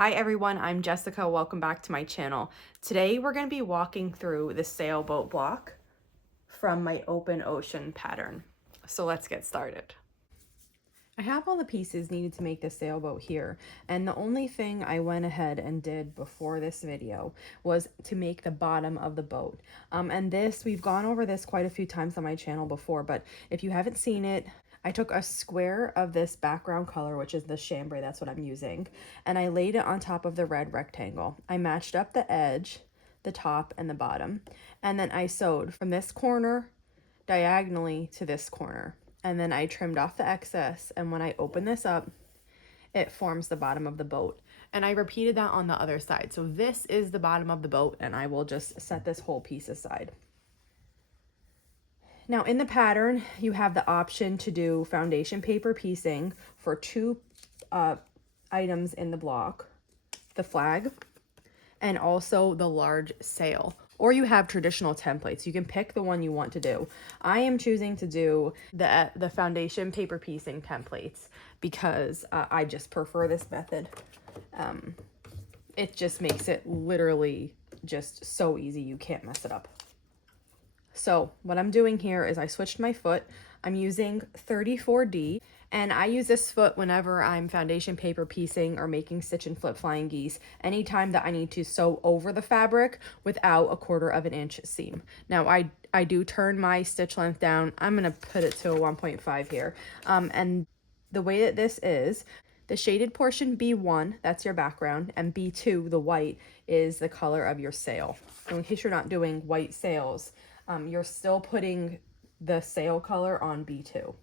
Hi everyone, I'm Jessica. Welcome back to my channel. Today we're going to be walking through the sailboat block from my open ocean pattern. So let's get started. I have all the pieces needed to make the sailboat here, and the only thing I went ahead and did before this video was to make the bottom of the boat. And this, we've gone over this quite a few times on my channel before, but if you haven't seen it, I took a square of this background color, which is the chambray, that's what I'm using, and I laid it on top of the red rectangle. I matched up the edge, the top, and the bottom, and then I sewed from this corner diagonally to this corner. And then I trimmed off the excess, and when I open this up, it forms the bottom of the boat. And I repeated that on the other side. So this is the bottom of the boat, and I will just set this whole piece aside. Now in the pattern, you have the option to do foundation paper piecing for two items in the block, the flag and also the large sail. Or you have traditional templates. You can pick the one you want to do. I am choosing to do the foundation paper piecing templates because I just prefer this method. It just makes it literally just so easy. You can't mess it up. So what I'm doing here is I switched my foot. I'm using 34D, and I use this foot whenever I'm foundation paper piecing or making stitch and flip flying geese, anytime that I need to sew over the fabric without a 1/4 inch seam. Now I do turn my stitch length down. I'm gonna put it to a 1.5 here. And the way that this is, the shaded portion B1, that's your background, and B2, the white, is the color of your sail. So in case you're not doing white sails, you're still putting the sail color on B2.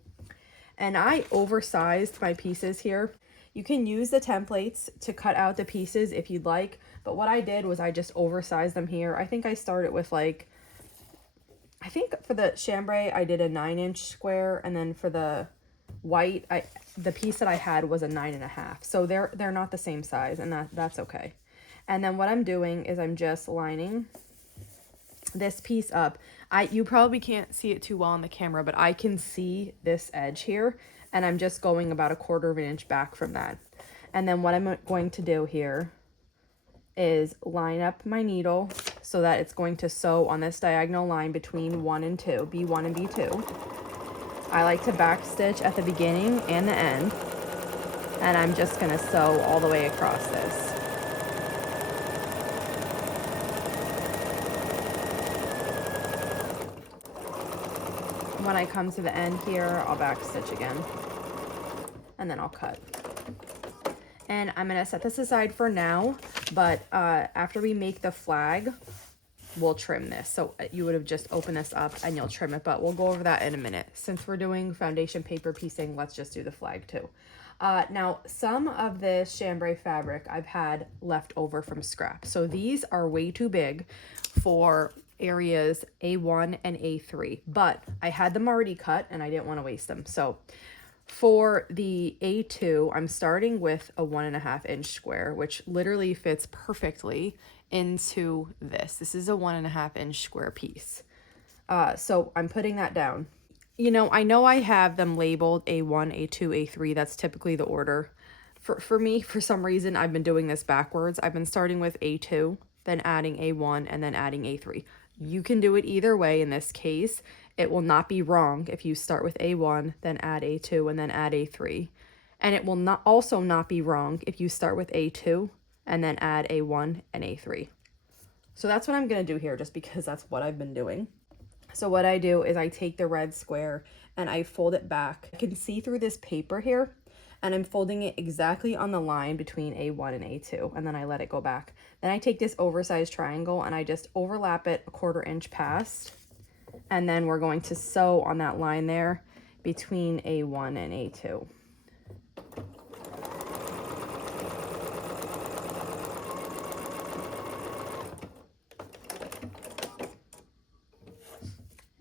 And I oversized my pieces here. You can use the templates to cut out the pieces if you'd like, but what I did was I just oversized them here. I think I started with like, I think for the chambray I did a 9-inch square, and then for the white, the piece that I had was a 9.5. So they're not the same size, and that's okay. And then what I'm doing is I'm just lining this piece up. You probably can't see it too well on the camera, but I can see this edge here, and I'm just going about a 1/4 inch back from that. And then what I'm going to do here is line up my needle so that it's going to sew on this diagonal line between 1 and 2, B1 and B2. I like to back stitch at the beginning and the end, and I'm just going to sew all the way across this. When I come to the end here, I'll back stitch again, and then I'll cut. And I'm gonna set this aside for now, but after we make the flag, we'll trim this. So you would have just opened this up and you'll trim it, but we'll go over that in a minute. Since we're doing foundation paper piecing, let's just do the flag too. Now, some of the chambray fabric I've had left over from scrap. So these are way too big for areas A1 and A3, but I had them already cut and I didn't want to waste them. So for the A2, I'm starting with a 1.5 inch square, which literally fits perfectly into this. This is a 1.5 inch square piece. So I'm putting that down. You know I have them labeled A1, A2, A3. That's typically the order. For me, for some reason, I've been doing this backwards. I've been starting with A2, then adding A1, and then adding A3. You can do it either way. In this case, it will not be wrong if you start with A1, then add A2, and then add A3. And it will also not be wrong if you start with A2 and then add A1 and A3. So that's what I'm going to do here, just because that's what I've been doing. So what I do is I take the red square and I fold it back. I can see through this paper here, and I'm folding it exactly on the line between A1 and A2, and then I let it go back. Then I take this oversized triangle and I just overlap it a 1/4 inch past, and then we're going to sew on that line there between A1 and A2.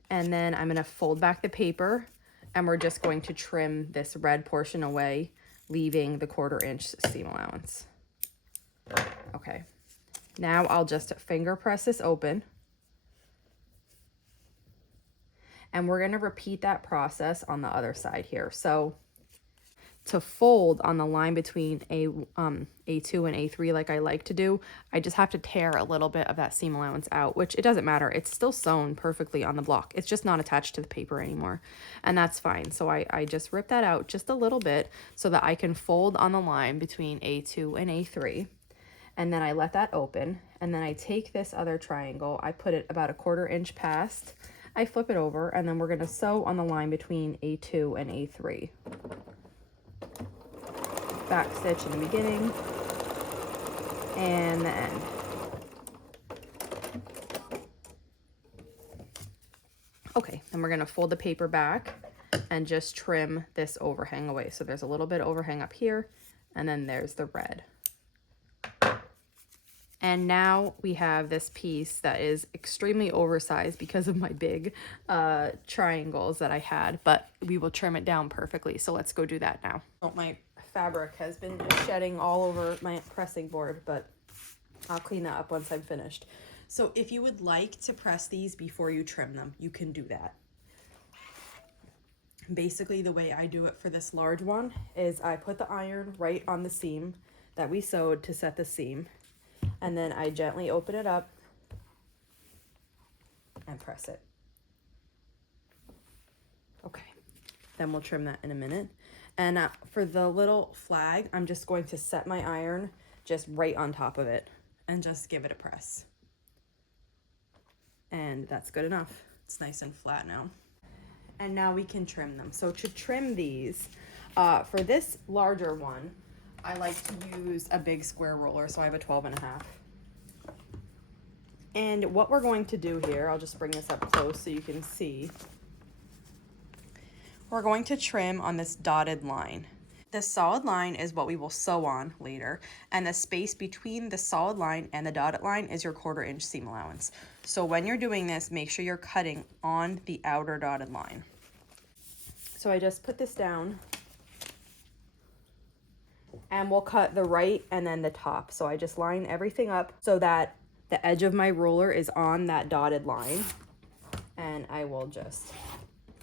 And then I'm going to fold back the paper, and we're just going to trim this red portion away, leaving the 1/4 inch seam allowance. Okay, now I'll just finger press this open, and we're going to repeat that process on the other side here. So to fold on the line between A2 and A3 like I like to do, I just have to tear a little bit of that seam allowance out, which it doesn't matter. It's still sewn perfectly on the block. It's just not attached to the paper anymore, and that's fine. So I just rip that out just a little bit so that I can fold on the line between A2 and A3, and then I let that open, and then I take this other triangle, I put it about 1/4 inch past, I flip it over, and then we're going to sew on the line between A2 and A3. Back stitch in the beginning and the end. Okay, then we're going to fold the paper back and just trim this overhang away. So there's a little bit of overhang up here, and then there's the red. And now we have this piece that is extremely oversized because of my big triangles that I had, but we will trim it down perfectly. So let's go do that now. Oh, my fabric has been shedding all over my pressing board, but I'll clean that up once I'm finished. So if you would like to press these before you trim them, you can do that. Basically, the way I do it for this large one is I put the iron right on the seam that we sewed to set the seam, and then I gently open it up and press it. Okay, then we'll trim that in a minute. And for the little flag, I'm just going to set my iron just right on top of it and just give it a press. And that's good enough. It's nice and flat now. And now we can trim them. So to trim these, for this larger one, I like to use a big square roller. So I have a 12.5. And what we're going to do here, I'll just bring this up close so you can see. We're going to trim on this dotted line. This solid line is what we will sew on later, and the space between the solid line and the dotted line is your 1/4 inch seam allowance. So when you're doing this, make sure you're cutting on the outer dotted line. So I just put this down, and we'll cut the right and then the top. So I just line everything up so that the edge of my ruler is on that dotted line, and I will just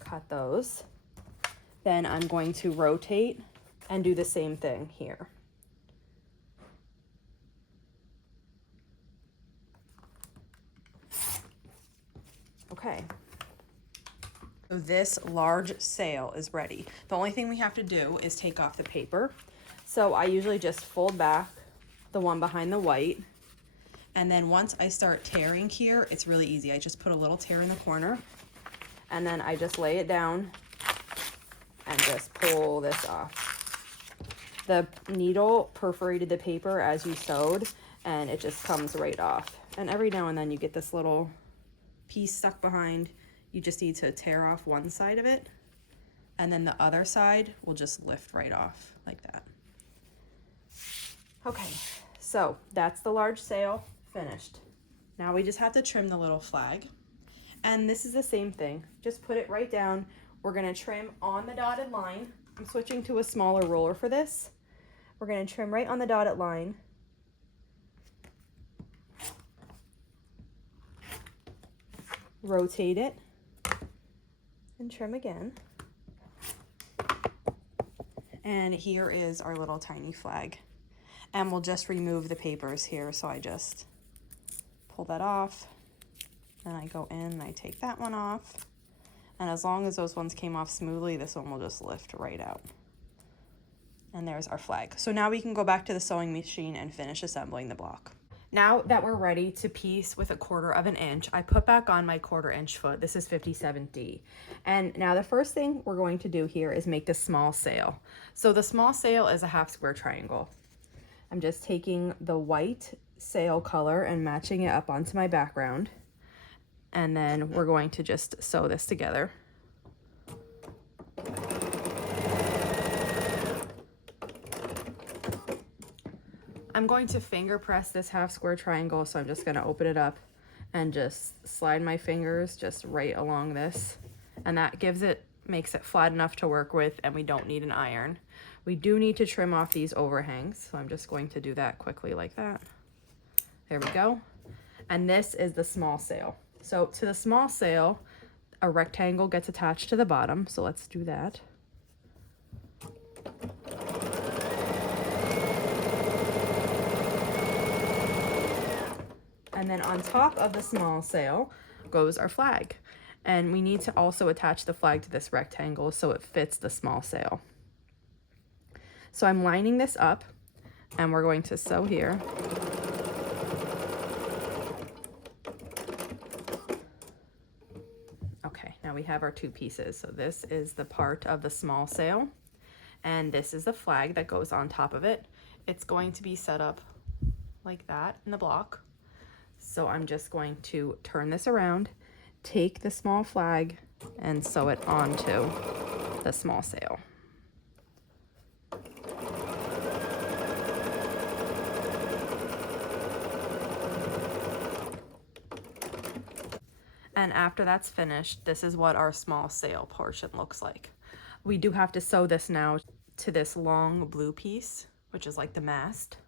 cut those. Then I'm going to rotate and do the same thing here. Okay. So this large sail is ready. The only thing we have to do is take off the paper. So I usually just fold back the one behind the white. And then once I start tearing here, it's really easy. I just put a little tear in the corner, and then I just lay it down and just pull this off. The needle perforated the paper as you sewed, and it just comes right off. And every now and then you get this little piece stuck behind. You just need to tear off one side of it, and then the other side will just lift right off like that. Okay, so that's the large sail finished. Now we just have to trim the little flag, and this is the same thing. Just put it right down. We're gonna trim on the dotted line. I'm switching to a smaller roller for this. We're gonna trim right on the dotted line. Rotate it and trim again. And here is our little tiny flag. And we'll just remove the papers here. So I just pull that off, then I go in and I take that one off. And as long as those ones came off smoothly, this one will just lift right out. And there's our flag. So now we can go back to the sewing machine and finish assembling the block. Now that we're ready to piece with 1/4 inch, I put back on my 1/4 inch foot. This is 57D. And now the first thing we're going to do here is make the small sail. So the small sail is a 1/2 square triangle. I'm just taking the white sail color and matching it up onto my background. And then we're going to just sew this together. I'm going to finger press this 1/2 square triangle, so I'm just going to open it up and just slide my fingers just right along this. And that makes it flat enough to work with, and we don't need an iron. We do need to trim off these overhangs, so I'm just going to do that quickly like that. There we go. And this is the small sail. So to the small sail, a rectangle gets attached to the bottom, so let's do that. And then on top of the small sail goes our flag. And we need to also attach the flag to this rectangle so it fits the small sail. So I'm lining this up and we're going to sew here. Okay, now we have our two pieces. So this is the part of the small sail and this is the flag that goes on top of it. It's going to be set up like that in the block. So I'm just going to turn this around, take the small flag and sew it onto the small sail. And after that's finished, this is what our small sail portion looks like. We do have to sew this now to this long blue piece, which is like the mast.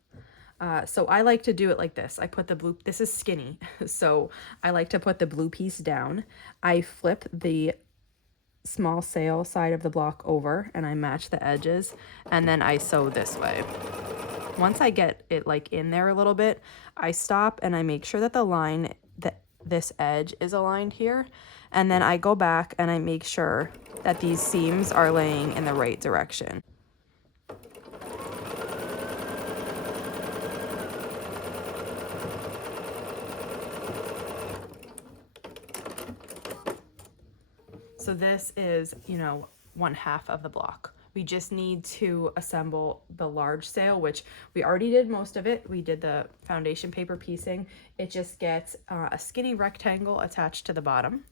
So I like to do it like this. I put the blue, this is skinny, so I like to put the blue piece down. I flip the small sail side of the block over and I match the edges and then I sew this way. Once I get it like in there a little bit, I stop and I make sure that the line, that this edge is aligned here. And then I go back and I make sure that these seams are laying in the right direction. So this is, you know, 1/2 of the block. We just need to assemble the large sail, which we already did most of it. We did the foundation paper piecing. It just gets a skinny rectangle attached to the bottom.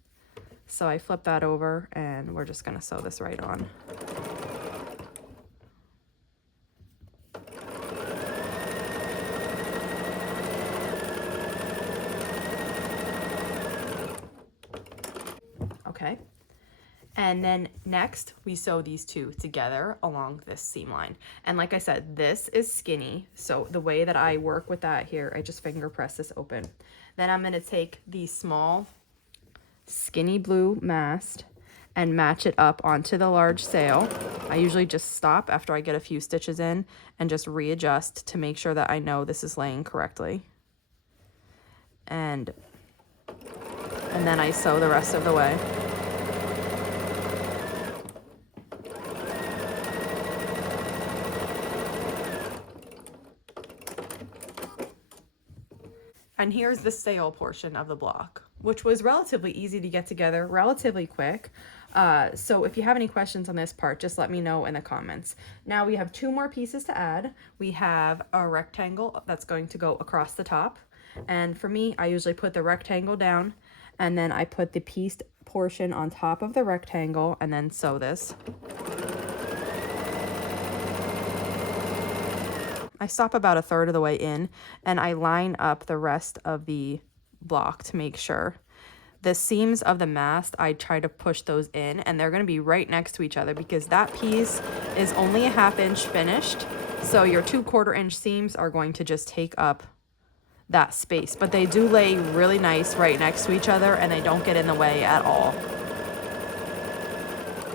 So I flip that over and we're just gonna sew this right on. Okay. And then next we sew these two together along this seam line. And like I said, this is skinny. So the way that I work with that here, I just finger press this open. Then I'm gonna take the small skinny blue mast and match it up onto the large sail. I usually just stop after I get a few stitches in and just readjust to make sure that I know this is laying correctly. And then I sew the rest of the way. And here's the sail portion of the block, which was relatively easy to get together, relatively quick. So if you have any questions on this part, just let me know in the comments. Now we have two more pieces to add. We have a rectangle that's going to go across the top. And for me, I usually put the rectangle down and then I put the pieced portion on top of the rectangle and then sew this. I stop about 1/3 of the way in and I line up the rest of the block to make sure. The seams of the mast, I try to push those in and they're gonna be right next to each other because that piece is only a 1/2 inch finished. So your 2/4 inch seams are going to just take up that space, but they do lay really nice right next to each other and they don't get in the way at all.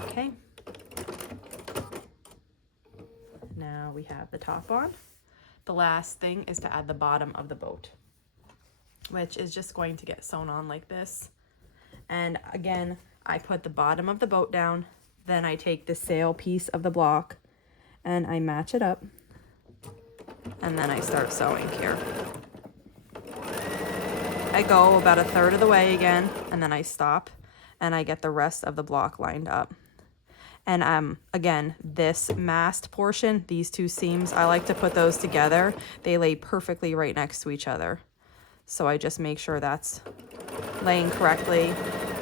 Okay. Now we have the top on. The last thing is to add the bottom of the boat, which is just going to get sewn on like this. And again, I put the bottom of the boat down, then I take the sail piece of the block and I match it up, and then I start sewing here. I go about 1/3 of the way again, and then I stop and I get the rest of the block lined up. And again, this mast portion, these two seams, I like to put those together. They lay perfectly right next to each other. So I just make sure that's laying correctly,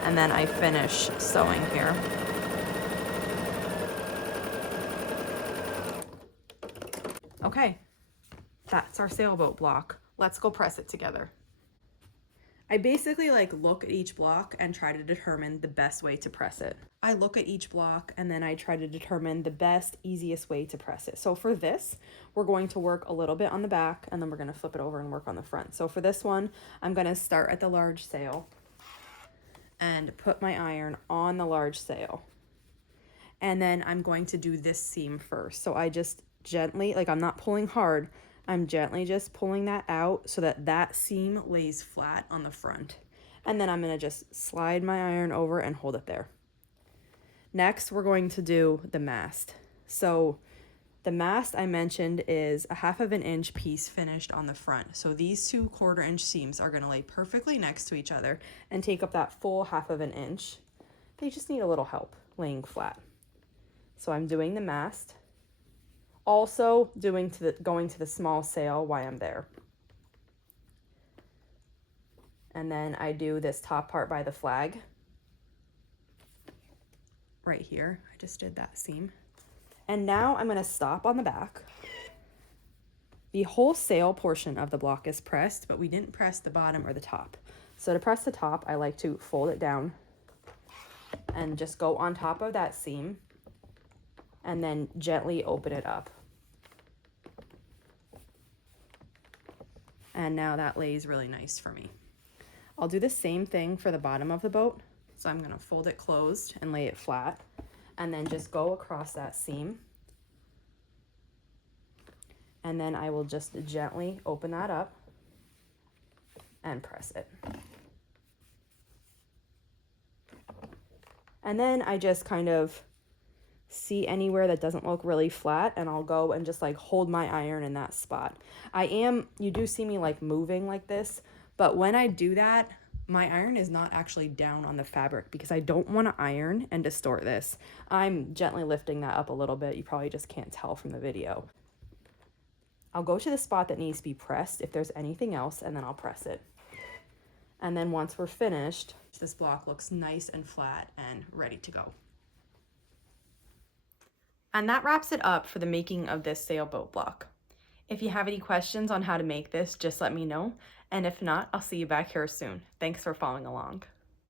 and then I finish sewing here. Okay, that's our sailboat block. Let's go press it together. I basically look at each block and try to determine the best way to press it. I look at each block and then I try to determine the best, easiest way to press it. So for this, we're going to work a little bit on the back and then we're going to flip it over and work on the front. So for this one, I'm going to start at the large sail and put my iron on the large sail. And then I'm going to do this seam first. So I just gently, I'm not pulling hard, I'm gently just pulling that out so that that seam lays flat on the front. And then I'm going to just slide my iron over and hold it there. Next, we're going to do the mast. So the mast I mentioned is a 1/2 inch piece finished on the front. So these 2 1/4 inch seams are going to lay perfectly next to each other and take up that full 1/2 inch. They just need a little help laying flat. So I'm doing the mast. Also going to the small sail while I'm there. And then I do this top part by the flag. Right here, I just did that seam. And now I'm going to stop on the back. The whole sail portion of the block is pressed, but we didn't press the bottom or the top. So to press the top, I like to fold it down and just go on top of that seam and then gently open it up. And now that lays really nice for me. I'll do the same thing for the bottom of the boat. So I'm going to fold it closed and lay it flat and then just go across that seam. And then I will just gently open that up and press it. And then I just kind of see anywhere that doesn't look really flat, and I'll go and just like hold my iron in that spot. You do see me like moving like this, but when I do that, my iron is not actually down on the fabric because I don't want to iron and distort this. I'm gently lifting that up a little bit. You probably just can't tell from the video. I'll go to the spot that needs to be pressed if there's anything else, and then I'll press it. And then once we're finished, this block looks nice and flat and ready to go. And that wraps it up for the making of this sailboat block. If you have any questions on how to make this, just let me know. And if not, I'll see you back here soon. Thanks for following along.